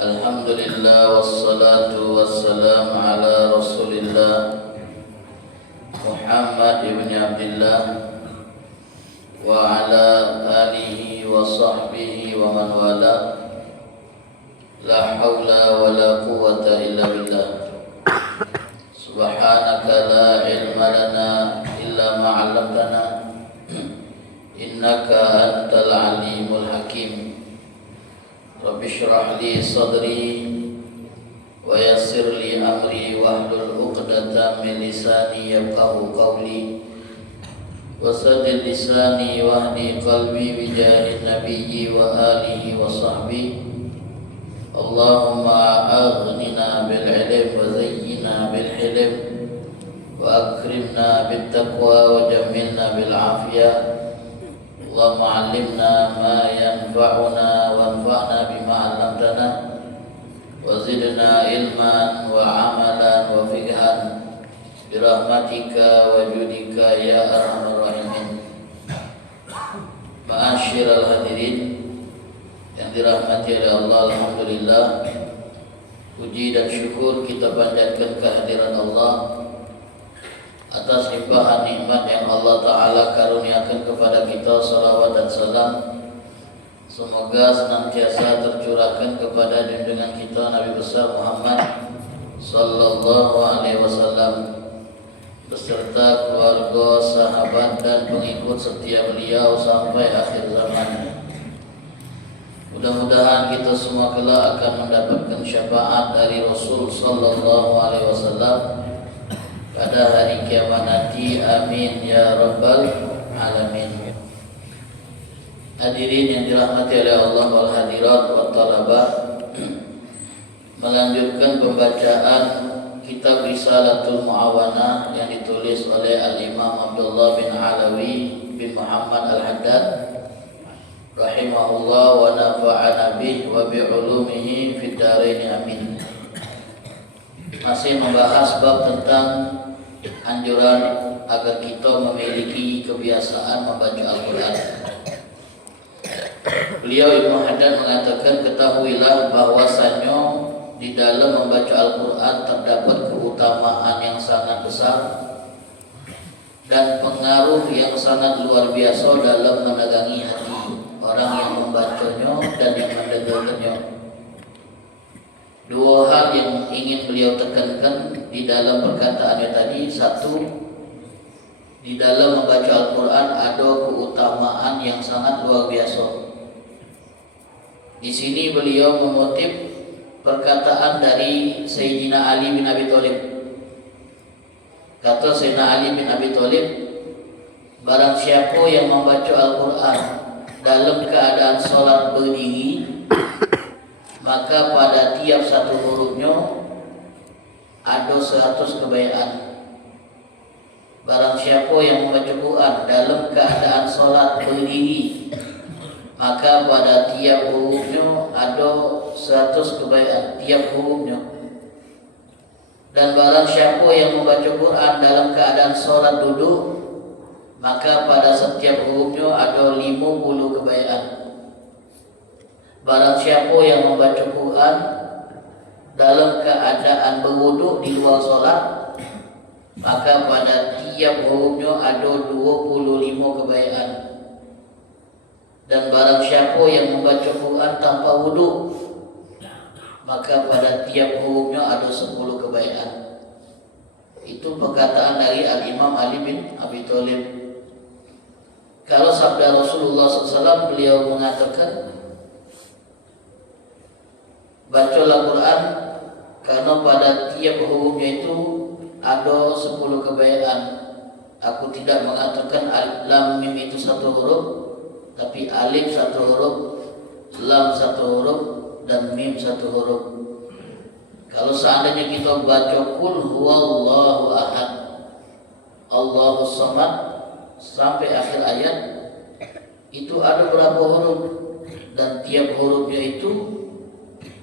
Alhamdulillah wassalatu wassalamu ala Rasulillah Muhammad ibn Abdullah wa ala alihi wa sahbihi wa man wala. La hawla wa la quwwata illa billah. Subhanaka la ilma lana illa ma 'allamtana innaka antal alimul hakim. Rabbi shrah li sadri wa yassir li amri wahlul 'uqdatam min lisani yafqahu qawli wasaddid lisani wahdi qalbi bijahin nabiyyi wa alihi wa sahbihi. Allahumma aghnina bil ilm wa zayyina bil hilm wa akrimna bit taqwa wa jammilna bil afiyah. Allahumma 'allimna ma yanfa'una wanfa'na bima 'allamtana wa zidna ilman wa 'amalan wa fiqhan bi rahmatika wa judika ya arhamar rahimin. Ma'asyiral hadirin yang dirahmati oleh Allah, alhamdulillah, puji dan syukur kita panjatkan kehadiran Allah atas limpahan nikmat yang Allah Ta'ala karuniakan kepada kita. Salawat dan salam semoga senantiasa tercurahkan kepada junjungan kita Nabi besar Muhammad Sallallahu Alaihi Wasallam beserta keluarga, sahabat dan pengikut setia beliau sampai akhir zaman. Mudah-mudahan kita semua kelak akan mendapatkan syafaat dari Rasul Sallallahu Alaihi Wasallam pada hari kiamat nanti. Amin ya rabbal alamin. Hadirin yang dirahmati oleh Allah wal hadirat wa talabah, melanjutkan pembacaan kitab Risalatul Mu'awanah yang ditulis oleh Al-Imam Abdullah bin Alawi bin Muhammad Al-Haddad rahimahullah wa nafa'ana bih wa bi'ulumihi fid dharain amin. Masih membahas bab tentang anjuran agar kita memiliki kebiasaan membaca Al-Quran. Beliau Ibnu Haddad mengatakan, ketahuilah bahwasanya di dalam membaca Al-Quran terdapat keutamaan yang sangat besar dan pengaruh yang sangat luar biasa dalam menegangi hati orang yang membacanya dan yang mendengarkannya. Dua hal yang ingin beliau tekankan di dalam perkataannya tadi. Satu, di dalam membaca Al-Quran ada keutamaan yang sangat luar biasa. Di sini beliau mengutip perkataan dari Sayyidina Ali bin Abi Thalib. Kata Sayyidina Ali bin Abi Thalib, barang siapa yang membaca Al-Quran dalam keadaan solat berdiri, maka pada tiap satu hurufnya ada 100 kebaikan. Barang siapa yang membaca Quran dalam keadaan solat berdiri, maka pada tiap hurufnya ada 100 kebaikan, tiap hurufnya. Dan barang siapa yang membaca Quran dalam keadaan solat duduk, maka pada setiap hurufnya ada 50 kebaikan. Barang siapa yang membaca Quran dalam keadaan berwuduk di luar solat, maka pada tiap hurufnya ada 25 kebaikan. Dan barang siapa yang membaca Quran tanpa wuduk, maka pada tiap hurufnya ada 10 kebaikan. Itu perkataan dari Al-Imam Ali bin Abi Thalib. Kalau sabda Rasulullah SAW, beliau mengatakan, bacalah Quran karena pada tiap hurufnya itu ada 10 kebaikan. Aku tidak mengatakan alif lam mim itu satu huruf, tapi alif satu huruf, lam satu huruf, dan mim satu huruf. Kalau seandainya kita baca qul huwallahu ahad, Allahus samad sampai akhir ayat, itu ada berapa huruf, dan tiap hurufnya itu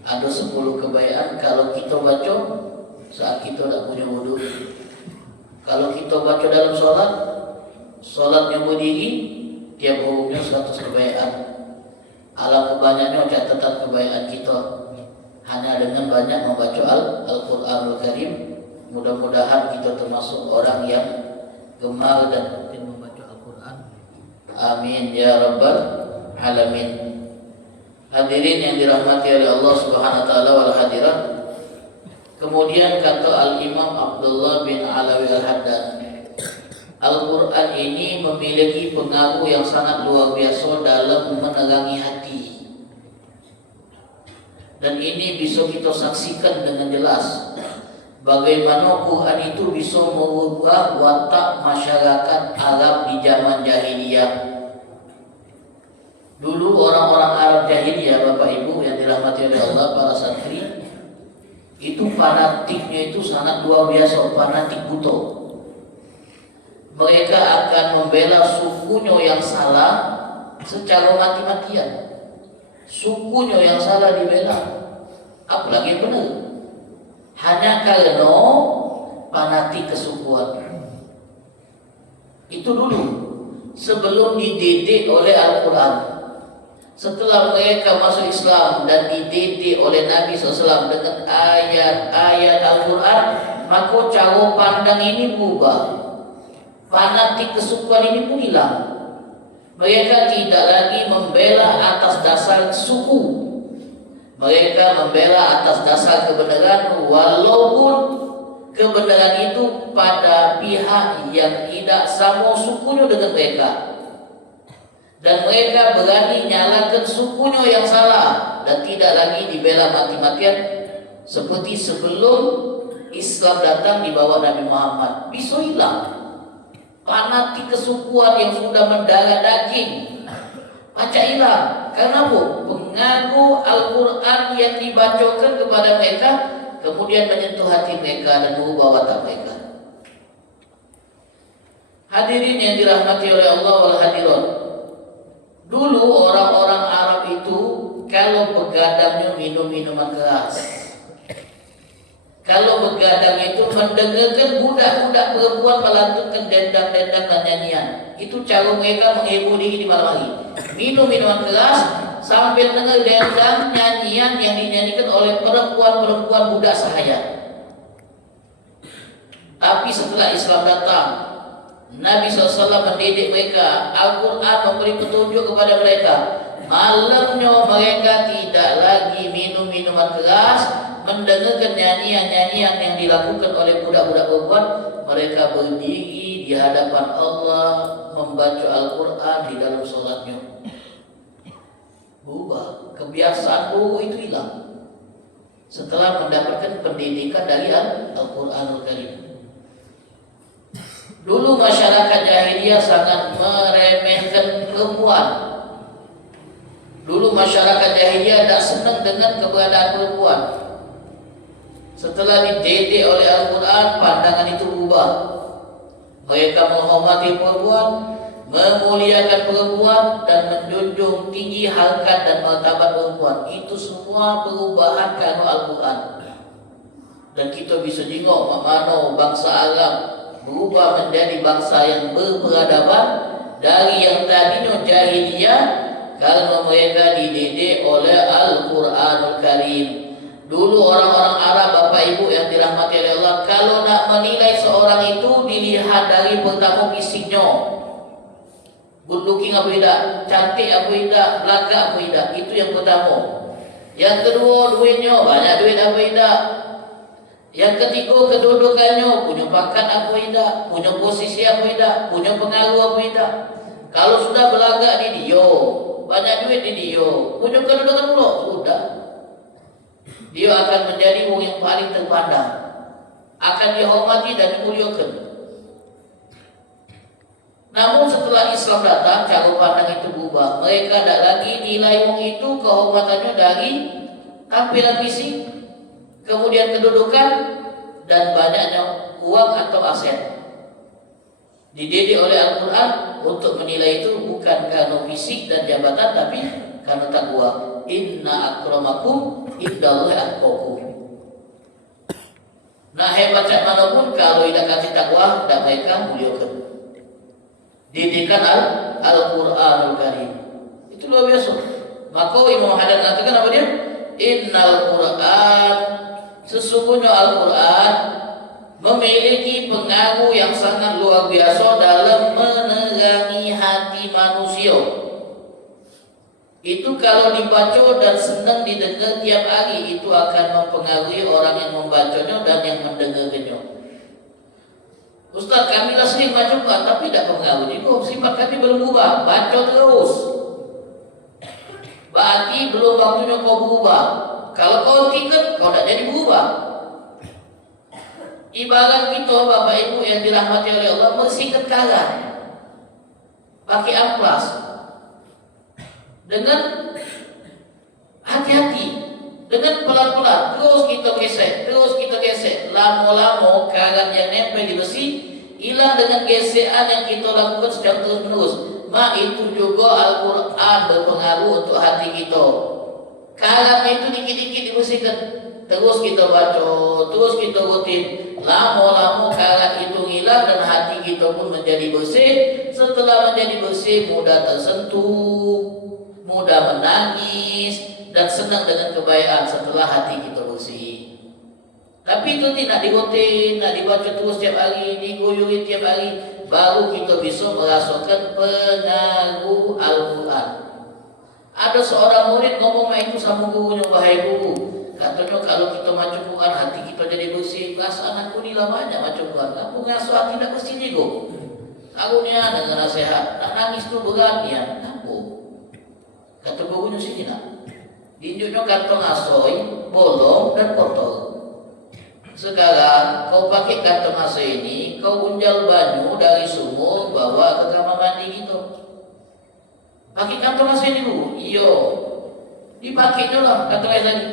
ada 10 kebaikan. Kalau kita baca saat kita tak punya wudu, kalau kita baca dalam solatnya berdiri, tiap hurufnya 100 kebaikan. Alangkah banyaknya catatan kebaikan kita. hanya dengan banyak membaca Al-Quranul Karim. Mudah-mudahan kita termasuk orang yang gemar dan rutin membaca Al-Quran. Amin ya rabbal alamin. Hadirin yang dirahmati oleh Allah Subhanahu wa taala wal hadirat. Kemudian kata Al-Imam Abdullah bin Alawi Al-Haddad, Al-Quran ini memiliki pengaruh yang sangat luar biasa dalam menerangi hati. Dan ini bisa kita saksikan dengan jelas bagaimana Quran itu bisa mengubah watak masyarakat Arab di zaman jahiliyah. Dulu orang-orang Arab jahiliyah, Bapak Ibu yang dirahmati oleh Allah, para santri, itu fanatiknya itu sangat luar biasa, fanatik buta. Mereka akan membela sukunya yang salah secara mati-matian. Sukunya yang salah dibela, apalagi yang benar, hanya karena fanatik kesukuan. Itu dulu sebelum dididik oleh Al-Quran. Setelah mereka masuk Islam dan dididik oleh Nabi SAW dengan ayat-ayat Al-Quran, maka cara pandang ini berubah. Fanatik kesukuan ini pun hilang. Mereka tidak lagi membela atas dasar suku. Mereka membela atas dasar kebenaran, walaupun kebenaran itu pada pihak yang tidak sama sukunya dengan mereka. Dan mereka berani nyalakan sukunya yang salah dan tidak lagi dibela mati-matian seperti sebelum Islam datang di bawah Nabi Muhammad. Bisa hilang fanatik kesukuan yang sudah mendarah daging, baca hilang. Karena apa? Pengaruh Al-Quran yang dibacakan kepada mereka kemudian menyentuh hati mereka dan mengubah watak mereka. Hadirin yang dirahmati oleh Allah wal hadirat, dulu orang-orang Arab itu kalau begadangnya minum minuman keras. Kalau begadang itu mendengarkan budak-budak perempuan melantunkan dendang-dendang dan nyanyian. Itu cara mereka menghibur diri di malam hari. Minum minuman keras sambil dengar dendang nyanyian yang dinyanyikan oleh perempuan-perempuan budak sahaya. Tapi setelah Islam datang, Nabi SAW mendidik mereka, Al-Quran memberi petunjuk kepada mereka. Malamnya mereka tidak lagi minum minuman keras, mendengarkan nyanyian-nyanyian yang dilakukan oleh budak-budak perempuan. Mereka berdiri di hadapan Allah membaca Al-Quran di dalam sholatnya. Berubah, kebiasaan buruk itu hilang setelah mendapatkan pendidikan dari Al-Quranul Karim. Dulu masyarakat jahiliyah sangat meremehkan perempuan. Dulu masyarakat jahiliyah tidak senang dengan keberadaan perempuan. Setelah dididik oleh Al-Quran, pandangan itu berubah. Mereka menghormati perempuan, memuliakan perempuan, dan menjunjung tinggi harkat dan martabat perempuan. Itu semua perubahan karena Al-Quran. Dan kita bisa tengok mana bangsa Arab berubah menjadi bangsa yang berperadaban dari yang tadinya jahiliyah karena mereka dididik oleh Al-Quranul Karim. Dulu orang-orang Arab, Bapak Ibu yang dirahmati oleh Allah, kalau nak menilai seorang itu dilihat dari pertama fisiknya. Good looking apa tidak, cantik apa tidak, belagak apa tidak, itu yang pertama. Yang kedua, duitnya, banyak duit apa tidak. Yang ketiga, kedudukannya, punya pangkat apa tidak, punya posisi apa tidak, punya pengaruh apa tidak. Kalau sudah belagak di dia, banyak duit di dia, punya kedudukan pula, sudah. Dia akan menjadi orang yang paling terpandang, akan dihormati dan dimuliakan. Namun setelah Islam datang, cara pandang itu berubah. Mereka tidak lagi nilai orang itu kehormatannya dari tampilan fisik, kemudian kedudukan, dan banyaknya uang atau aset. Dididik oleh Al-Quran untuk menilai itu bukan karena fisik dan jabatan, tapi karena takwa. Inna akramakum indallahi atqakum. Nah, hebat macam manapun kalau tidak kasih takwa, tidak mereka muliakan. Didikan Al-Quranul Karim itu luar biasa. Maka Imam Haddad mengatakan apa dia? Innal Quran Sesungguhnya Al-Quran memiliki pengaruh yang sangat luar biasa dalam menerangi hati manusia. Itu kalau dibaca dan senang didengar tiap hari, itu akan mempengaruhi orang yang membacanya dan yang mendengarnya. Ustaz, kami lah sering baca Quran tapi tidak pengaruh juga. Sifat kami belum berubah. Baca terus. Berarti belum waktunya kau berubah. Kalau kau tinggal, kau tak jadi berubah. Ibarat kita Bapak Ibu yang dirahmati oleh Allah bersikat karat pakai amplas dengan hati-hati, dengan pelan-pelan, terus kita gesek, lama-lama karat yang nempel di besi hilang dengan gesekan yang kita lakukan secara terus-menerus. Itu juga Al-Quran berpengaruh untuk hati kita. Karatnya itu dikit-dikit dibersihkan, terus kita baca, terus kita rutin. Lama-lama karat itu hilang dan hati kita pun menjadi bersih. Setelah menjadi bersih, mudah tersentuh, mudah menangis, dan senang dengan kebaikan setelah hati kita bersih. Tapi itu tidak dirutin, tidak dibaca terus tiap hari, diguyuri tiap hari, baru kita bisa merasakan pengaruh Al-Quran. Ada seorang murid ngomong itu sama gurunya, wahai guru, katanya kalau kita baca Quran hati kita jadi bersih. Perasaan aku ni lamanya baca Quran, aku rasa hati tak bersih juga. Aku ni dengan nasihat, nak nangis tu berat ni aku. Kata gurunya sini nak, diunjuknya kantong asoy, bolong dan kotor. Sekarang kau pakai kantong asoy ini, kau unjal banyu dari sumur bawa ke kamar mandi gitu. Pakai kantong asoy ini dulu, iyo. Dipakai je lah kantong asoy tadi.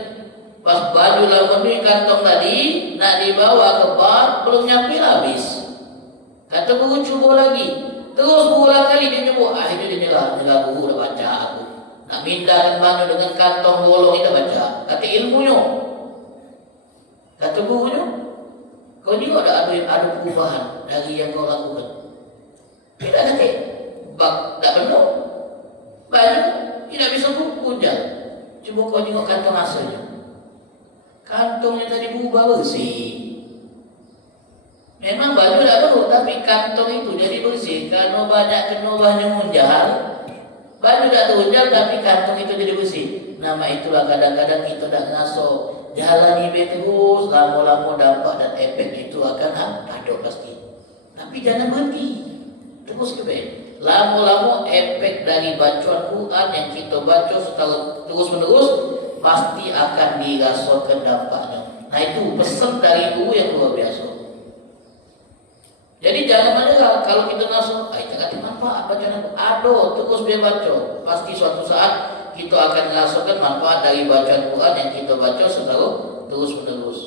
Pas baju lah menuhi kantong tadi, nak dibawa ke bak, belum nyampe habis. Kata guru cuba lagi, terus berulang kali dia cuba. Akhirnya dia nyerah guru dah baca aku. Nak mindahin banyu dengan kantong bolong ini dah baca. Kata ilmunya, kata gurunya, kau juga ada perubahan dari yang kau lakukan. Tidak kata, bak tak penuh, baju tidak bisa hujan. Cuba kau tengok kantong asalnya. Kantongnya tadi berubah bersih. Memang baju tak perlu, tapi kantong itu jadi bersih. Karena banyak kenobahnya munjal, baju tak terunjal tapi kantong itu jadi bersih. Nama itulah kadang-kadang kita tak ngaso. Jalani terus, lama-lama dampak dan efek itu akan ada pasti. Tapi jangan berhenti, terus ke baik. Lama-lama efek dari bacaan Quran yang kita baca secara terus-menerus pasti akan dirasakan dampaknya. Nah itu pesan dari guru yang luar biasa. Jadi jangan menyerah kalau kita nasuh, jangan manfaat bacaan ada terus dia baca. Pasti suatu saat kita akan merasakan manfaat dari bacaan Quran yang kita baca secara terus-menerus.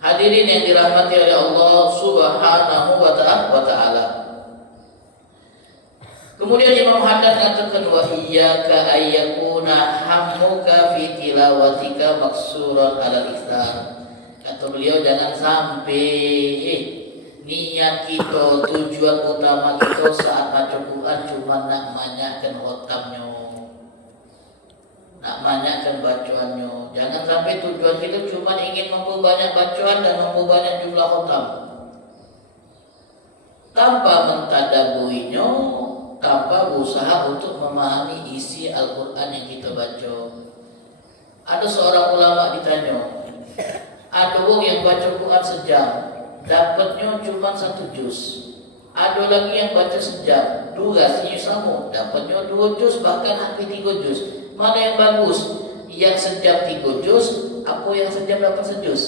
Hadirin yang dirahmati oleh Allah Subhanahu wa Ta'ala. Kemudian Imam Haddad mengatakan wa iyyaka ayyakuna hammuka fi tilawatika maksuran alal Islam. Kata beliau jangan sampai niat kita, tujuan utama kita saat baca Quran cuma nak banyakkan khotamnya, nak banyakkan bacaannya. Jangan sampai tujuan kita cuma ingin memperbanyak bacaan dan memperbanyak jumlah khotam tanpa mentadaburinya, tanpa berusaha untuk memahami isi Al-Quran yang kita baca. Ada seorang ulama ditanya, ada orang yang baca Quran sejam, dapatnya cuma 1 juz. Ada lagi yang baca sejam, durasinya sama, dapatnya 2 juz, bahkan hampir 3 juz. Mana yang bagus? Yang sejam 3 juz, apa yang sejam dapat 1 juz?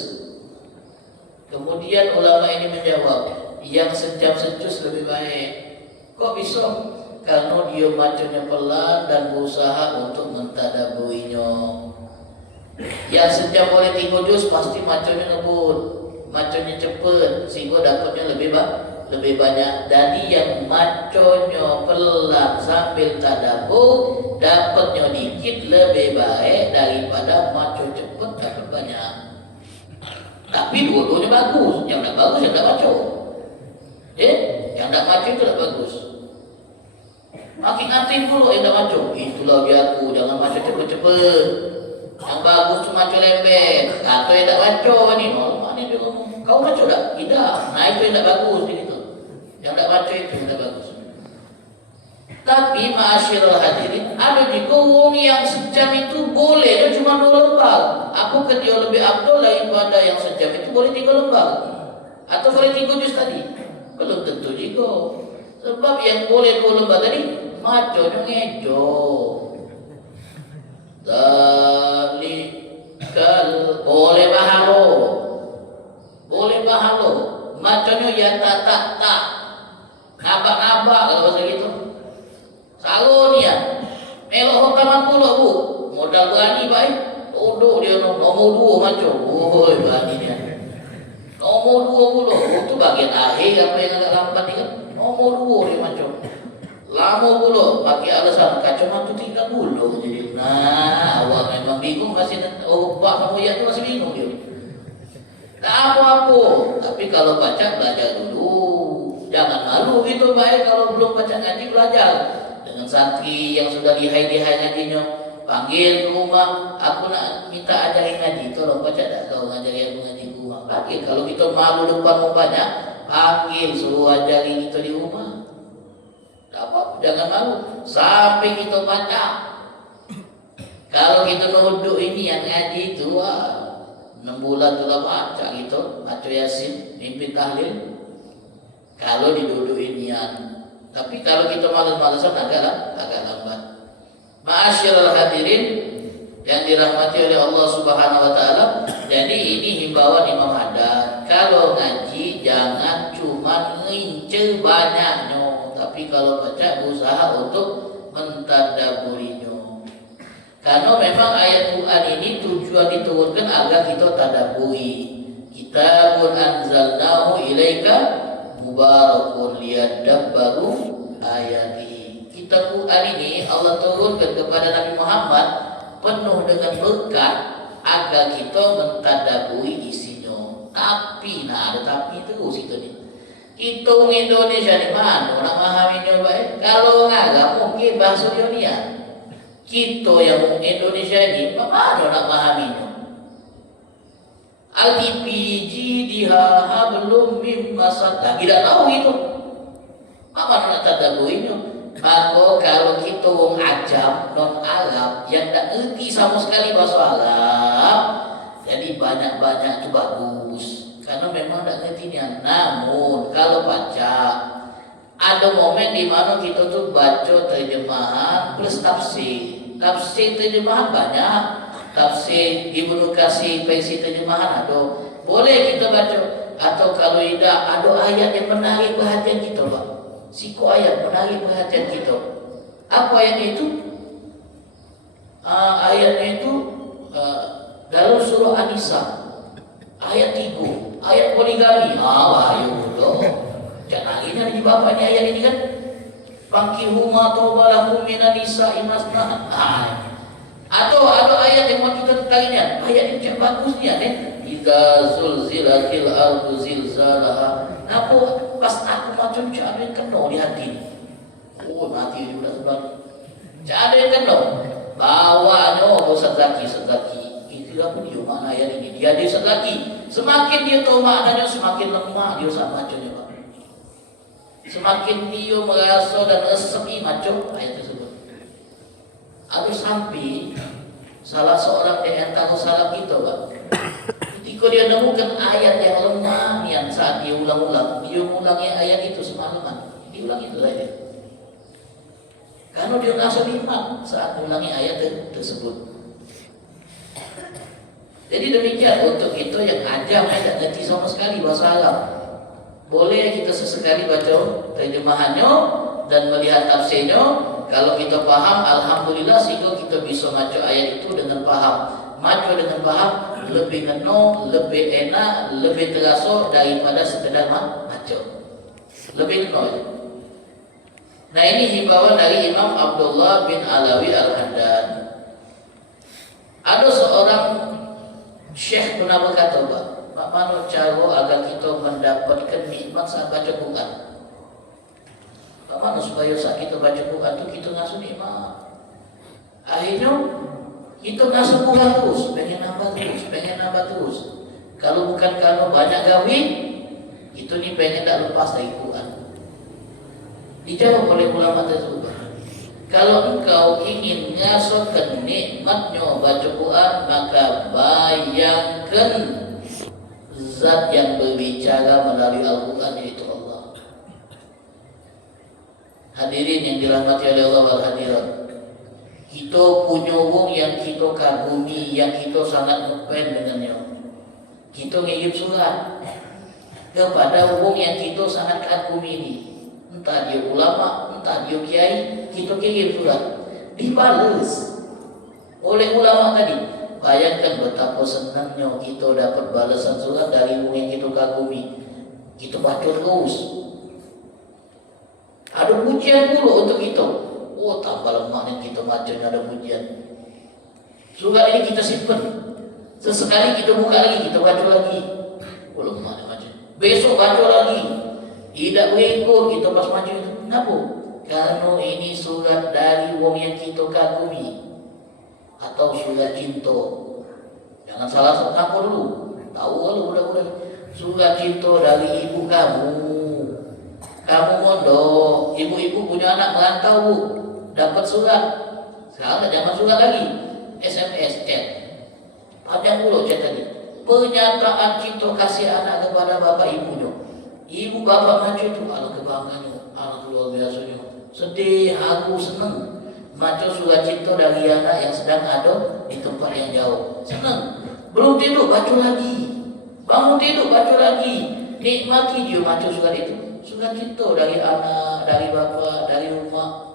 Kemudian ulama ini menjawab, yang sejam 1 juz lebih baik. Kok bisa? Karena dia bacanya pelan dan berusaha untuk mentadaburinya. Yang sejam oleh 3 juz pasti bacanya ngebut, bacanya cepat sehingga dapatnya lebih banyak. Jadi yang bacanya pelan sambil tadabbur dapatnya dikit lebih baik daripada baca cepat dapat banyak. Tapi dua-duanya bagus. Yang tak bagus yang tak baca. Yang tak baca itu tak bagus. Makin aktif dulu yang tak baca. Itulah biarku, jangan baca cepat-cepat. Yang bagus tu baca lembek. Kata yang tak baca ni, mana dia ngomong? Kau baca tak? Tidak. Nah itu yang tak bagus begitu. Yang tak baca itu yang tak bagus. Tapi ma'asyiral hadirin, ada juga orang yang sejam itu boleh dia cuma 2 lembar. Apakah dia lebih afdal daripada yang sejam itu boleh 3 lembar? Atau boleh 3 juz tadi? Belum tentu juga. Sebab yang boleh 2 lembar tadi macamnya ngejo. Dalikal boleh bahalo. Boleh bahalo. Macamnya ya tak. Nabak-nabak kalau bahasa gitu. Salah ni ya. Melok hokam pula bu. Modal berani baik. Duduk dia nomor 2 macam. Oh berani dia. Nomor 2 pula. Itu bagian akhir apa yang agak lambat ni kan. Nomor 2 dia macam. Lama pula pakai alasan kacamata 30 jadi. Nah awak memang bingung masih bak kamu ya tu masih bingung dia. Tak apa-apa. Tapi kalau baca belajar dulu. Jangan malu gitu baik kalau belum baca ngaji belajar. Dengan santri yang sudah lihai-lihai ngajinya, panggil ke rumah, aku nak minta ajarin ngaji, tolong baca tak kau ngajari aku ngaji ke rumah. Panggil, kalau kita malu depan orang banyak, panggil suruh ajari kita di rumah. Tak apa, jangan malu, sampai kita baca. Kalau kita duduk ini yang ngaji itu, 6 bulan tu lah baca gitu, baca Yasin, mimpi tahlil. Kalau diduduk inian. Tapi kalau kita malas-malasan agak lambat. Ma'asyiral hadirin yang dirahmati oleh Allah Subhanahu wa taala. Jadi ini himbauan Imam Haddad. Kalau ngaji jangan cuma ngincer banyaknya, tapi kalau baca berusaha untuk mentadabburinya. Karena memang ayat Quran ini tujuan diturunkan agar kita tadabburi. Kitabun anzalnahu ilaika mubarakun liyadabbaru ayati. Kitab Quran ini Allah turunkan kepada Nabi Muhammad penuh dengan berkat agar kita mentadabburi isinya. Tapi ada tapi terus itu ni. Kita orang Indonesia ni mana nak memahaminya baik? Kalau ngarang mungkin bahasa dunia. Kita yang orang Indonesia ni mana nak memahaminya? LPG diha belum mimmasad. Tidak tahu itu. Apa nak tadabburinya? Maka kalau kita orang ajam non Arab yang tak erti sama sekali bahasa Arab, jadi banyak-banyak itu bagus. Karena memang tak ertinya. Namun kalau baca ada momen di mana kita tu baca terjemahan plus tafsir. Tafsir terjemahan banyak. Tafsir Ibnu Katsir versi terjemahan ada. Boleh kita baca. Atau kalau tidak ada ayat yang menarik perhatian kita, Pak. Siku ayat menarik perhatian kita. Apa ayatnya itu? Ayatnya itu dalam surah An-Nisa ayat 3, ayat poligami. Wahyu betul. Jangan lagi di bawah ini ayat ini kan. Fankihu ma tawbalakum minan nisa'i masna. Atau ada ayat yang mau kita tentangnya. Ayat ini yang bagusnya nih. Idza zulzilatil ardu zilzalaha. Napa pas aku macam ada yang kena di hati. Oh mati sudah sebelah. Ada yang kena. Bawanya Ustaz Zaki. Itu apa dia makna ayat ini. Dia Ustaz Zaki. Semakin dia tahu maknanya semakin lemah dia sama macamnya, Pak. Semakin dia merasa dan resmi macam ayat tersebut. Ada sampai salah seorang di antara salaf kita, Pak. Ketika dia menemukan ayat yang lemah yang saat dia ulang-ulang, dia ulangi ayat itu semalaman. Diulang itu saja. Karena dia merasa nikmat saat ulangi ayat tersebut. Jadi demikian untuk itu yang ajam tidak ngerti sama sekali bahasa Arab. Boleh kita sesekali baca terjemahannya dan melihat tafsirnya. Kalau kita paham, alhamdulillah, sehingga kita bisa baca ayat itu dengan paham. Baca dengan paham lebih ngeno, lebih enak, lebih terasa daripada sekedar baca. Lebih ngeno. Nah ini himbauan dari Imam Abdullah bin Alawi Al-Haddad. Ada seorang syekh pernah berkata, Pak, mana cara agar kita mendapatkan nikmat saat baca Quran? Bagaimana supaya saat kita baca Quran itu kita ngasuh nikmat? Akhirnya Kita nggak semua terus, pengen nambah terus. Kalau bukan karena banyak gawe, itu nih pengen tak lepas dari Quran. Dijawab oleh ulama tersebut. Kalau engkau ingin ngasokan nikmatnya baca Quran, maka bayangkan zat yang berbicara melalui Al-Quran, yaitu Allah. Hadirin yang dirahmati oleh Allah wal hadirat, kita punya wong yang kita kagumi, yang kita sangat ngefans dengannya. Kita ngirim surat kepada wong yang kita sangat kagumi ini, entah dia ulama, entah dia kiai, kita kirim surat, dibalas oleh ulama tadi. Bayangkan betapa senangnya kita dapat balasan surat dari wong yang kita kagumi. Kita baca terus, ada pujian pula untuk kita. Oh, tambah lemak kita bacanya, ada pujian. Surat ini kita simpan, sesekali kita buka lagi, kita baca lagi. Oh, lemak macam. Besok baca lagi. Tidak berikut kita pas maju itu. Kenapa? Karena ini surat dari wong yang kita kagumi, atau surat cinta. Jangan salah sangka dulu. Tahu kalau udah surat cinta dari ibu kamu. Kamu mondok, ibu-ibu punya anak merantau, Bu, dapat surat. Sekarang tak zaman surat lagi, SMS, chat. Panjang pula chat tadi. Pernyataan cinta kasih anak kepada bapak ibunya. Ibu bapak maju itu, ala kebanggaannya, anak luar biasanya. Sedih, aku senang. Maju surat cinta dari anak yang sedang ada di tempat yang jauh. Senang. Belum tidur, baca lagi. Bangun tidur, baca lagi. Nikmati dia maju surat itu. Surat cinta dari anak, dari bapak, dari rumah.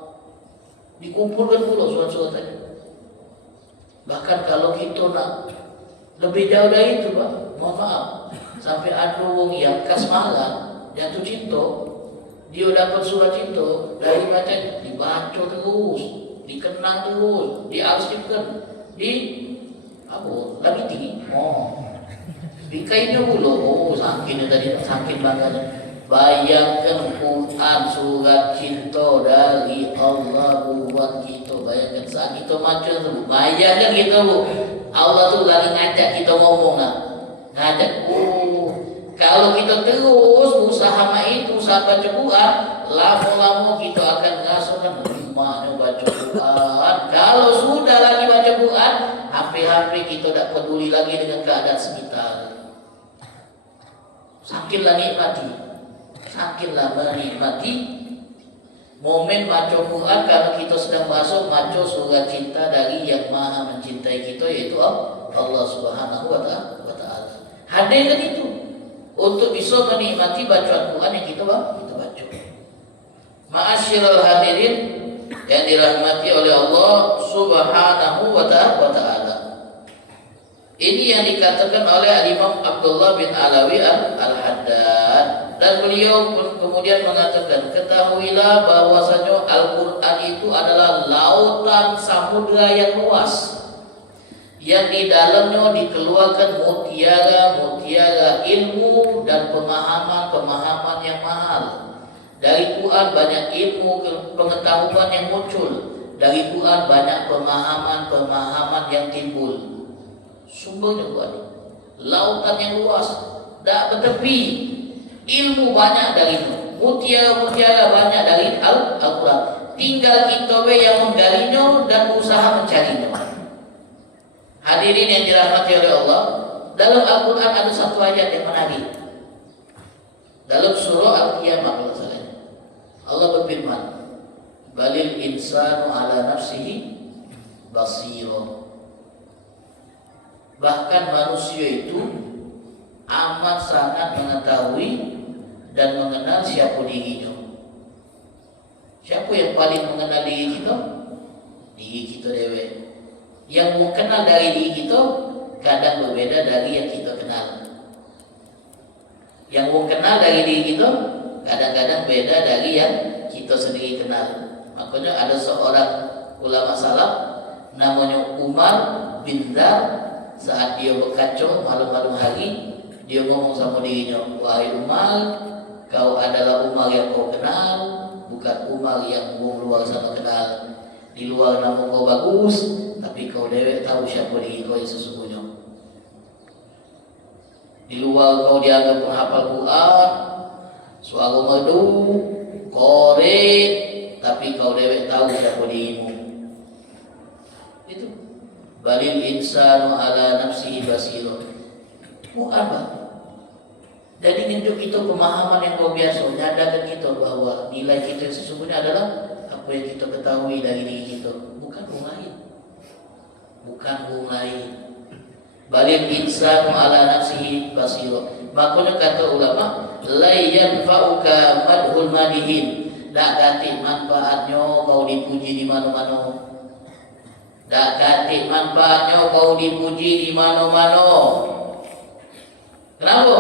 Dikumpulkan pula surat-surat tadi. Bahkan kalau kita nak lebih jauh dari itu, Pak, mohon maaf, sampai ada orang yang kasmaran, jatuh cinta, dia dapat surat cinta dari baca, dibaca terus, dikenang terus, diarsipkan, lagi tinggi. Oh, dikaitnya pula. Oh, saking tadi, saking bangganya. Bayangkan Quran surat cinta dari Allah buat kita. Bayangkan saat kita macam tu. Bayangkan kita, Bu, Allah tu lagi ngajak kita ngomong lah. Ngajak. Kalau kita terus usaha itu, usaha baca Quran, lama-lama kita akan rasakan gimana baca Quran. Kalau sudah lagi baca Quran, hampir-hampir kita tak peduli lagi dengan keadaan sekitar. Sakitlah menikmati momen baca Quran kalau kita sedang masuk baca surat cinta dari yang maha mencintai kita, yaitu Allah Subhanahu wa ta'ala. Hadirkan itu untuk bisa menikmati bacaan Quran yang kita baca. Ma'asyiral hadirin yang dirahmati oleh Allah Subhanahu wa ta'ala. Ini yang dikatakan oleh Imam Abdullah bin Alawi Al-Haddad, dan beliau kemudian mengatakan, ketahuilah bahwasanya Al-Quran itu adalah lautan samudra yang luas, yang di dalamnya dikeluarkan mutiara-mutiara ilmu dan pemahaman-pemahaman yang mahal. Dari Quran banyak ilmu pengetahuan yang muncul. Dari Quran banyak pemahaman-pemahaman yang timbul. Sumbernya Quran, lautan yang luas, tak bertepi. Ilmu banyak darinya, mutiara-mutiara banyak dari Al-Quran. Tinggal kita yang menggalinya dan usaha mencarinya. Hadirin yang dirahmati oleh Allah, dalam Al-Quran ada satu ayat yang menarik. Dalam surah Al-Qiyamah, Allah berfirman, balil insanu ala nafsihi basira. Bahkan manusia itu amat sangat mengetahui dan mengenal siapa dirinya. Siapa yang paling mengenal diri kita? Diri kita dewe. Yang mengenal dari diri kita kadang berbeda dari yang kita kenal. Yang mengenal dari diri kita kadang-kadang beda dari yang kita sendiri kenal. Makanya ada seorang ulama salaf namanya Umar bin Dar. Saat dia berkacau malam-malam hari, dia ngomong sama dirinya, wahai Umar, kau adalah Umar yang kau kenal, bukan Umar yang luar sana kenal. Di luar nama kau bagus, tapi kau dewek tahu siapa diri kau yang sesungguhnya. Di luar kau dianggap penghafal Quran, suara merdu, korek, tapi kau dewek tahu siapa dirimu. Itu balil insanu ala nafsihi basirah. Mu'abah. Jadi untuk itu pemahaman yang luar biasa, nyadarkan kita bahwa nilai kita yang sesungguhnya adalah apa yang kita ketahui dari diri kita, bukan orang lain. Bukan orang lain. Balil insanu ala nafsihi basirah. Makanya kata ulama, la yanfa'uka madhul madihin. Tak kati manfaatnya kau dipuji di mana-mana. Tak kati manfaatnya kau dipuji di mana-mana. Kenapa?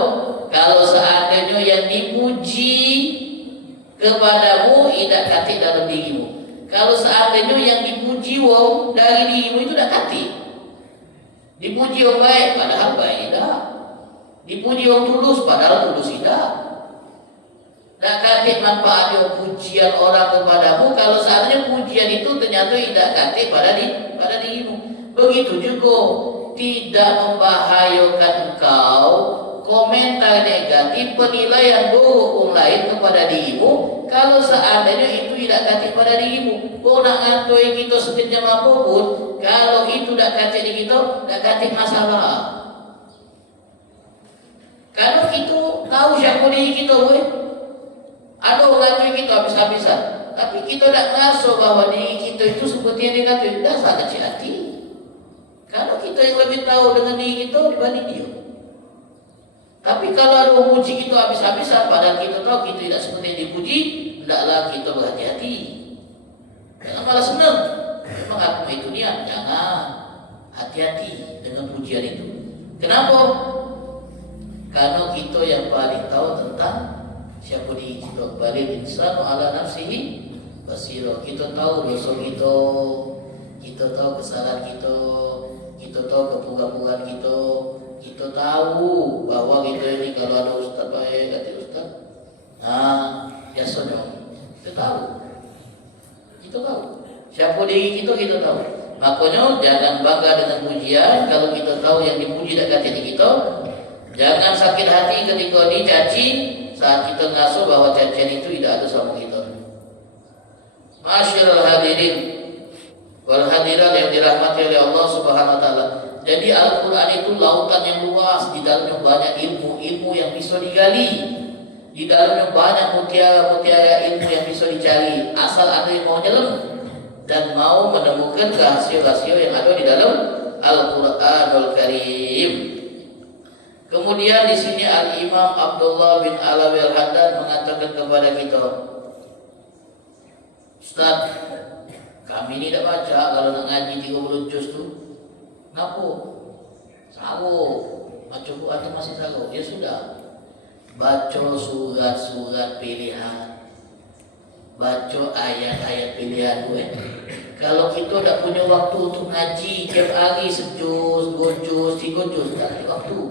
Kalau seandainya yang dipuji kepadamu tidak kati dalam dirimu. Kalau seandainya yang dipuji wong dari dirimu itu tidak kati. Dipuji orang baik padahal baik tidak. Dipuji orang tulus padahal tulus tidak. Tak kati manfaatnya pujian orang kepadamu kalau seandainya pujian itu ternyata tidak kati pada dirimu. Begitu juga tidak membahayakan engkau komentar negatif, penilaian buruk orang lain kepada dirimu kalau seandainya itu tidak kati pada dirimu. Kau nak ngantoi kita sekejam apapun, kalau itu tidak kati di kita, tidak kati masalah. Kalau kita tahu siapa diri kita, ada orang ngantoi kita habis-habisan, tapi kita tidak merasa bahwa diri kita itu seperti yang dikatakan, dasar kecil hati. Kalau kita yang lebih tahu dengan diri kita dibanding dia. Tapi kalau ada memuji kita habis-habisan, padahal kita tahu kita tidak seperti yang dipuji, hendaklah kita berhati-hati. Jangan malah senang. Memang aku itu niat, jangan hati-hati dengan pujian itu. Kenapa? Karena kita yang paling tahu tentang siapa diri kita. Balil insanu ala nafsihi basirah. Kita tahu dosa kita, kita tahu kesalahan kita, kita tahu kepura-puraan kita. Kita tahu bahwa kita ini kalau ada ustaz baik, kata ustaz, biasanya kita tahu. Kita tahu. Siapa diri kita tahu. Makanya jangan bangga dengan pujian kalau kita tahu yang dipuji tak kata diri kita. Jangan sakit hati ketika dicaci saat kita ngasuh bahwa cacian itu tidak ada sama kita. Masyaallah hadirin wal hadirat yang dirahmati oleh Allah Subhanahu wa taala. Jadi Al-Quran itu lautan yang luas, di dalamnya banyak ilmu yang bisa digali, di dalamnya banyak mutiara-mutiara ilmu yang bisa dicari, asal ada yang mau nyelam dan mau menemukan rahasia-rahasia yang ada di dalam Al-Quranul Karim. Kemudian di sini Al-Imam Abdullah bin Alawi Al-Haddad mengatakan kepada kita, Ustaz, kami ini tidak baca kalau nak ngaji 30 juz tu. Kenapa? Saru. Baca Quran masih saru. Ya sudah. Baca surat-surat pilihan. Baca ayat-ayat pilihan gue. Kalau kita tak punya waktu untuk ngaji tiap hari sejuz, 2 juz, 3 juz, tak ada waktu.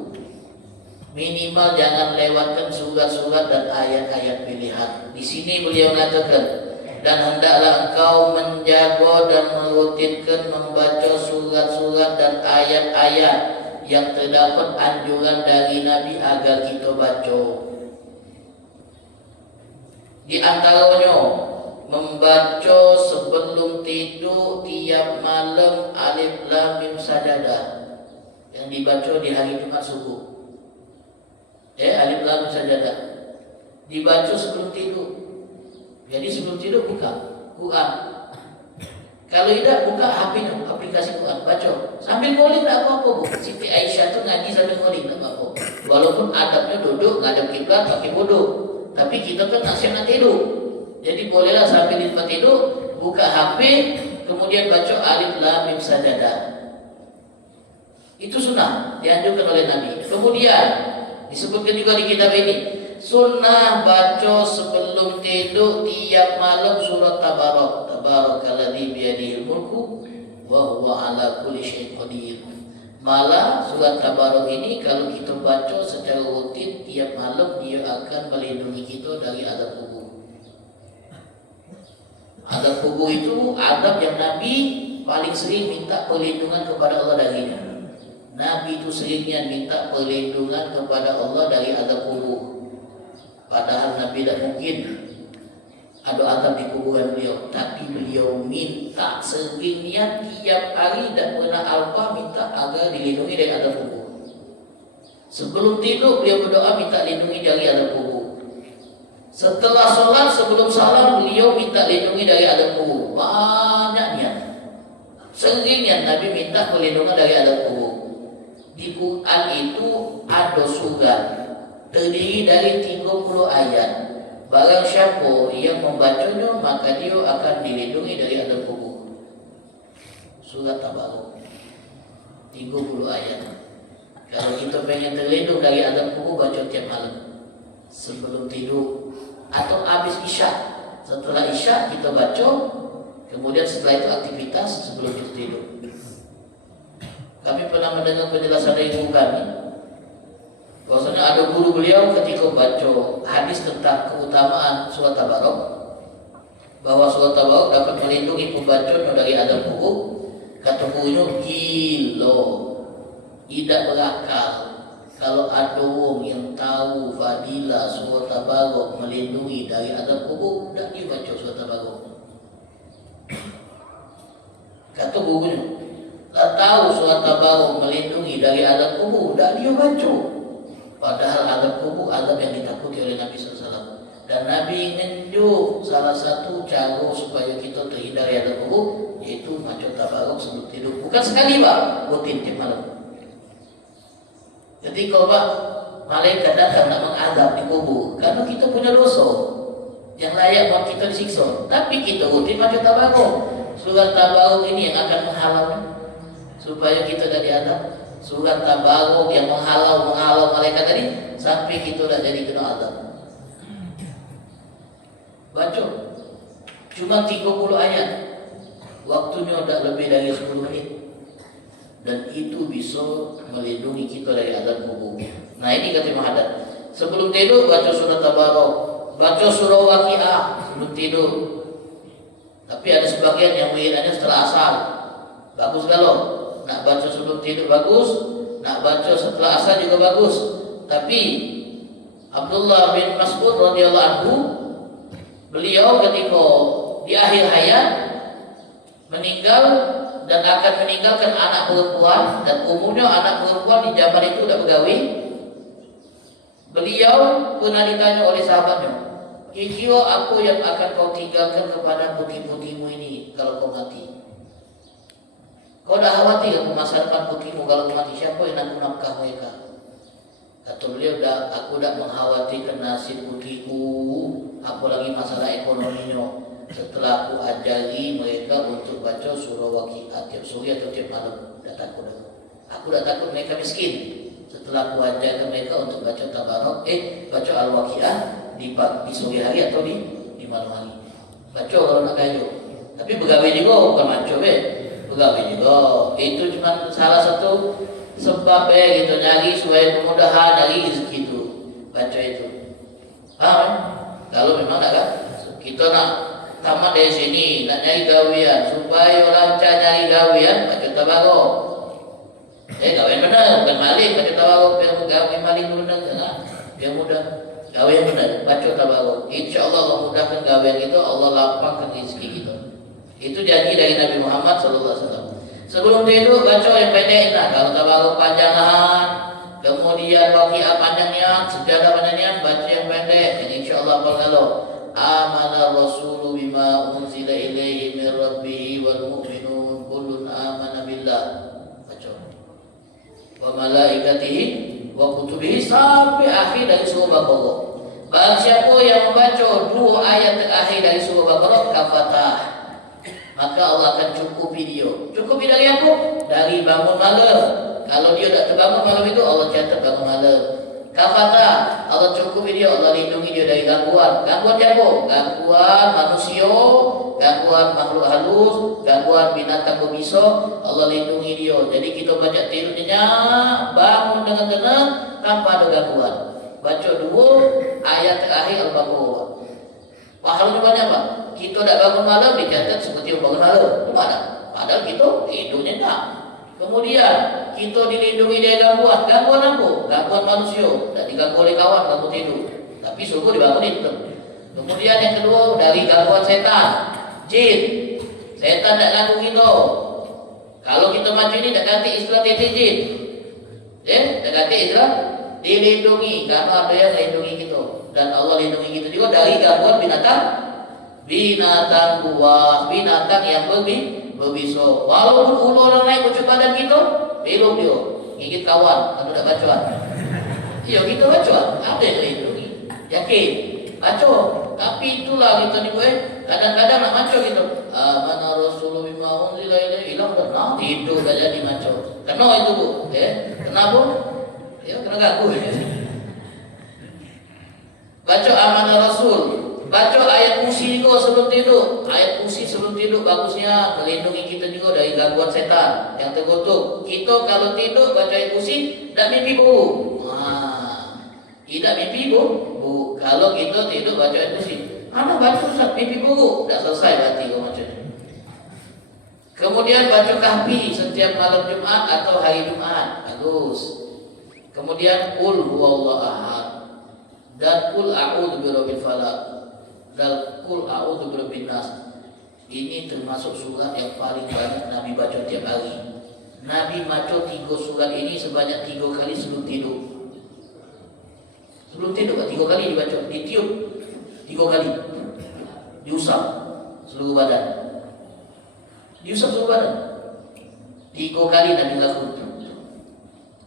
Minimal jangan lewatkan surat-surat dan ayat-ayat pilihan. Di sini beliau mengatakan, dan hendaklah engkau menjaga dan merutinkan membaca surat-surat dan ayat-ayat yang terdapat anjuran dari Nabi agar kita baca. Di antaranya membaca sebelum tidur tiap malam Alif Lam Mim Sajadah yang dibaca di hari Jumat subuh. Alif Lam Mim Sajadah dibaca sebelum tidur. Jadi sebelum tidur buka Quran. Kalau tidak buka HP-nya, aplikasi Quran, baca. Sambil nguling tak apa-apa, Bu. Siti Aisyah tu ngaji sambil nguling tak apa-apa. Walaupun adabnya duduk ngadap kiblat pakai wudu. Tapi kita kan asyik nak tidur. Jadi bolehlah sambil di tempat tidur buka HP, kemudian baca Alif Lam Mim Sajadah. Itu sunnah dianjurkan oleh Nabi. Kemudian disebutkan juga di kitab ini, sunnah baca sebelum tidur tiap malam surat Tabarak. Tabarakalladzi biyadihil mulku wa huwa ala kulli syai'in qadir. Malah surat Tabarak ini kalau kita baca secara rutin tiap malam, dia akan melindungi kita dari azab kubur. Azab kubur itu adab yang Nabi paling sering minta perlindungan kepada Allah darinya. Nabi itu seringnya minta perlindungan kepada Allah dari azab kubur. Padahal Nabi tidak mungkin ada azab di kuburan beliau, tapi beliau minta seringnya tiap hari dan pernah alfa minta agar dilindungi dari azab kubur. Sebelum tidur beliau berdoa minta lindungi dari azab kubur. Setelah sholat sebelum salam beliau minta lindungi dari azab kubur. Banyaknya, seringnya Nabi minta perlindungan dari azab kubur. Di Quran itu ada surat terdiri dari 30 ayat. Barang siapa yang membacanya maka dia akan dilindungi dari azab kubur. Surat Tabarok 30 ayat. Kalau kita pengen terlindung dari azab kubur, baca tiap malam sebelum tidur atau habis isya. Setelah isya kita baca, kemudian setelah itu aktivitas sebelum kita tidur. Kami pernah mendengar penjelasan dari ibu kami, bahwasanya ada guru beliau ketika baca hadis tentang keutamaan surat Tabarok, bahwa surat Tabarok dapat melindungi pembacanya dari azab kubur. Kata gurunya, gila, tidak berakal kalau ada orang yang tahu fadilah surat Tabarok melindungi dari azab kubur, tak dia baca surat Tabarok. Kata gurunya, tak tahu surat Tabarok melindungi dari azab kubur, tak dia baca. Padahal azab kubur azab yang ditakuti oleh Nabi SAW. Dan Nabi menunjuk salah satu cara supaya kita terhindar dari azab kubur, yaitu baca Tabarok sebelum tidur. Bukan sekali Pak, rutin tiap malam. Jadi kalau Pak, malaikat datang nak mengadab di kubur, karena kita punya dosa yang layak buat kita disiksa. Tapi kita rutin baca Tabarok. Surat Tabarok ini yang akan menghalau supaya kita tidak diadab. Surat Tabarok yang menghalau malaikat tadi sampai kita tidak jadi kena azab. Baca cuma 30 ayat, waktunya tak lebih dari 10 menit, dan itu bisa melindungi kita dari azab kubur. Nah ini kata Imam Haddad, sebelum tidur baca surat Tabarok, baca surah Waqiah sebelum tidur. Tapi ada sebagian yang menghidupnya setelah asar. Bagus kalau nak baca sebelum tidur bagus, nak baca setelah asar juga bagus. Tapi Abdullah bin Mas'ud radhiyallahu anhu, beliau ketika di akhir hayat meninggal dan akan meninggalkan anak perempuan, dan umumnya anak perempuan di zaman itu sudah bergawi. Beliau pernah ditanya oleh sahabatnya, kira-kira apa yang akan kau tinggalkan kepada putih-putihmu ini kalau kau mati? Kau dah khawatir masa depan putihmu kalau kau mati, siapa yang nak menafkah mereka? Kata beliau, aku dah mengkhawatirkan nasib putihku, apalagi masalah ekonominya. Setelah aku ajari mereka untuk baca surah Waqiah tiap sore atau tiap malam, dah takut aku. Aku dah takut mereka miskin. Setelah aku ajarkan mereka untuk baca Tabarok, baca Al-Waqiah di sore hari atau di malam hari. Baca kalau nak kayu. Tapi pegawai juga bukan macam pegawai juga. Itu cuma salah satu sebab gitu, nyari supaya kemudahan dari rezeki itu. Baca itu. Kalau memang tak kan, kita nak tamat dari sini, nak nyari gawian supaya lancar nyari gawian, baca Tabarok. Gawian benar, bukan maling. Baca Tabarok, biar gawian maling benar, biar mudah. Gawian benar, baca Tabarok. InsyaAllah Allah mudahkan gawian kita, Allah lapangkan rezeki kita. Itu janji dari Nabi Muhammad SAW. Sebelum tidur baca yang pendek lah. Kalau Tabarok panjangan, kemudian Waqiah panjangnya, sejadah panjangnya, baca yang pendek. Dan insyaAllah apa kalau amana rasulu bima unzila ilaihi min rabbihi wal mu'minun kullun amana billah. Baca wa malaikatihi wa kutubihi sampai akhir dari surah Baqarah. Barang siapa yang membaca 2 ayat terakhir dari surah Baqarah, kafatah, maka Allah akan cukupi dia. Cukupi dari apa? Dari bangun malam. Kalau dia tak terbangun malam itu, Allah catat bangun malam. Kafata, Allah cukupi dia, Allah lindungi dia dari gangguan. Gangguan apa? Gangguan manusia, gangguan makhluk halus, gangguan binatang berbisa, Allah lindungi dia. Jadi kita baca tidur nyenyak, bangun dengan tenang tanpa ada gangguan. Baca 2 ayat terakhir Al-Baqarah. Pahalanya banyak Pak. Kita tak bangun malam dicatat seperti bangun malam. Gimana? padahal kita tidurnya tak. Kemudian kita dilindungi dari gangguan apa? Gangguan manusia, tak diganggu oleh kawan kamu tidur, tapi suruh dibangunin. Kemudian yang kedua dari gangguan setan, jin. Setan tak ganggu kita. Kalau kita macam ini tak ganti istilah jin. Tak ganti istilah dilindungi, karena ada yang melindungi kita, dan Allah lindungi kita juga dari gangguan binatang buas, binatang yang berbisa. Walaupun ulu orang naik kucuk badan kita, belum dia gigit kawan atau tak bacuan. Iya kita bacuan, ada yang melindungi, yakin baca. Tapi itulah kita ni kadang-kadang nak maco gitu. Mana Rasulullah bima unzila ilaihi hilang pernah tidur tak jadi maco. Kena itu bu, kenapa? Ya kena ganggu. Baca amanah Rasul, baca ayat kursi juga sebelum tidur. Ayat kursi sebelum tidur bagusnya melindungi kita juga dari gangguan setan yang terkutuk. Kita kalau tidur baca ayat kursi tak mimpi buruk. Tidak mimpi buruk. Kalau kita tidur baca ayat kursi, mana baca Ustaz mimpi buruk, tak selesai berarti kau macam ni. Kemudian baca kahfi setiap malam Jumaat atau hari Jumaat, bagus. Kemudian qul huwallahu ahad dan qul a'udzu birabbil falaq dan qul a'udzu birabbin nas. Ini termasuk surat yang paling banyak Nabi baca tiap hari. Nabi baca 3 surat ini sebanyak 3 kali sebelum tidur. Sebelum tidur 3 kali dibaca, ditiup 3 kali, diusap seluruh badan, diusap seluruh badan 3 kali Nabi lakukan,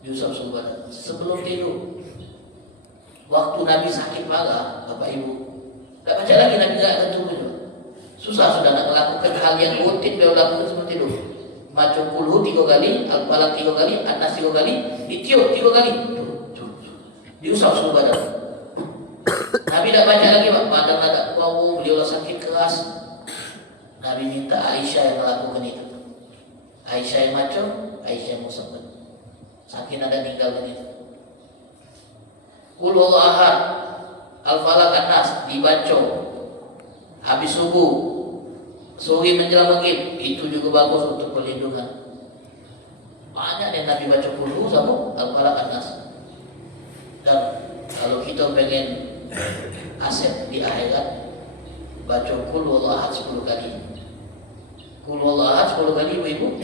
diusap seluruh badan sebelum tidur. Waktu Nabi sakit parah, Bapak Ibu, tak baca lagi Nabi tak akan turun. Susah sudah nak melakukan hal yang rutin dia lakukan sebelum tidur. Baca kulhu 3 kali, Al-Falaq 3 kali, An-Nas 3 kali, ditiup 3 kali, diusap seluruh badan. Nabi tak baca lagi, badan ada bau, beliau sakit keras. Nabi minta Aisyah yang melakukan itu. Aisyah yang macam, Aisyah yang musabbat. Sakit ada tinggal itu. Qul huwallahu ahad, Al-Falaq, An-Nas dibaca habis subuh, sore menjelang maghrib, itu juga bagus untuk perlindungan. Banyak yang Nabi baca qul sama Al-Falaq, An-Nas. Dan kalau kita pengen aset di akhirat, baca qul huwallahu ahad 10 kali. Qul huwallahu ahad 10 kali ibu,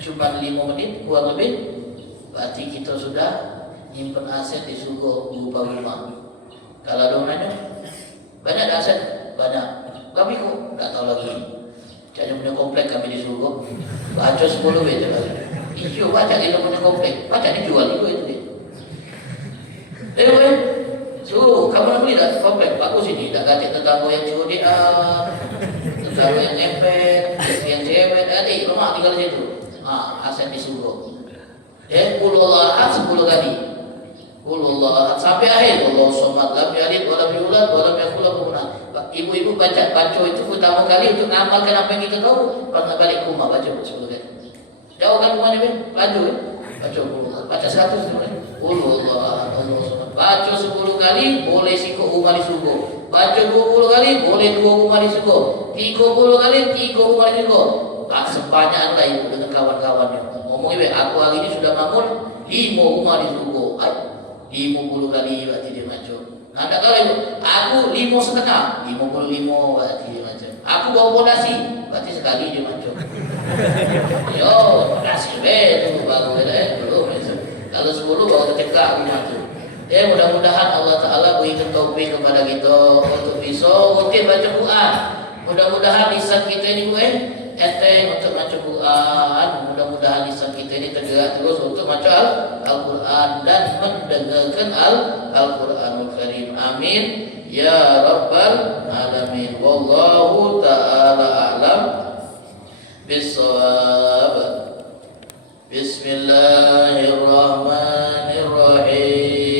cuma 5 menit kurang lebih, berarti kita sudah nyimpen aset di surga berupa rumah. Kalau ada orang banyak ada aset, banyak. Kami kok tak tahu lagi. Jangan punya komplek kami di surga. Baca 10 betul lagi. Isu baca di punya komplek, baca dijual itu. So, kamu nak beli tak komplek bagus ini, tak ganti tetangga yang COD-an, tetangga yang nempel, yang cewek, adik rumah tinggal di situ. Aset di surga. Qul huwallahu ahad 10 kali. Qul huwallahu ahad sampai akhir. Allahu samad, lam yalid wa lam yulad wa lam yakul lahu kufuwan ahad. Ibu-ibu baca itu pertama kali untuk ngamalkan apa yang kita tahu. Pas balik ke rumah baca 10 kali. Jauh kan rumahnya baca baca 100 kali. Qul huwallahu ahad, Allahu samad. Baca 10 kali boleh sikok rumah di surga. Baca 20 kali boleh 2 rumah di surga. 30 kali 3 rumah di surga. Tak sebanyak lah ibu dengan kawan-kawannya. Ngomong ibu, aku hari ini sudah bangun 5 rumah di surga. 50 kali berarti dia macam. Nah, tak tahu ibu, aku 5,5, 55 berarti dia macam. Aku bawa fondasi, berarti sekali dia macam. Yo, fondasi tu baru belum. Kalau 10 baru tercekak macam. Mudah-mudahan Allah Ta'ala berikan taufik kepada kita untuk bisa rutin baca Quran. Mudah-mudahan lisan kita ini enteng untuk baca Quran. Mudah-mudahan lisan kita ini tergerak terus untuk baca Al-Quran dan mendengarkan Al-Quranul Karim. Amin ya Rabbal Alamin. Wallahu ta'ala a'lam bis-shawab. Bismillahirrahmanirrahim.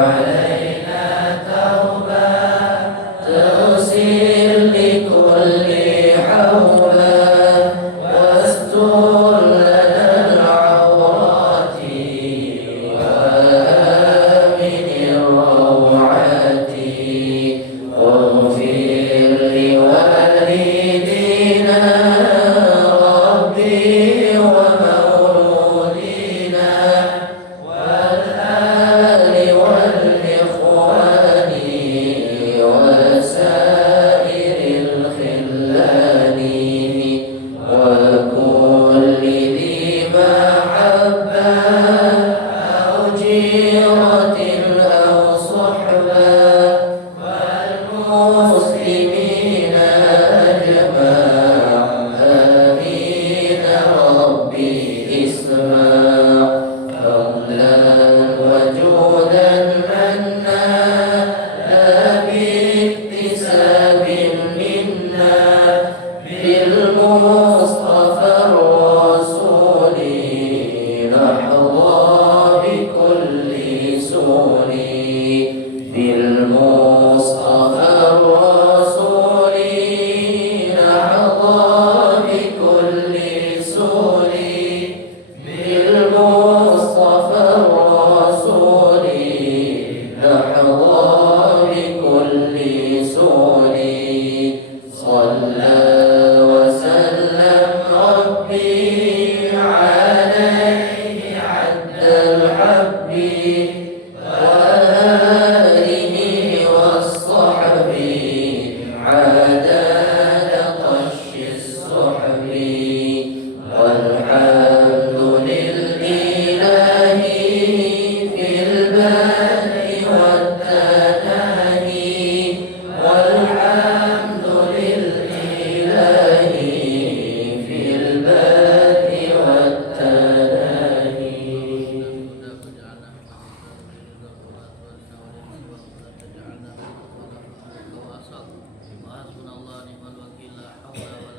علينا بالمصطفى الرسول نحظى بكل سون بالمصطفى الرسول نحظى بكل سون بالمصطفى الرسول نحظى بكل سون صلى وسلم ربي عليه عد الحب وآله والصحب عدد قش السحب والحمد للإله في البدء والتناهي والحمد للإله في البدء والتناهي وحسبنا الله ونعم الوكيل لا حول ولا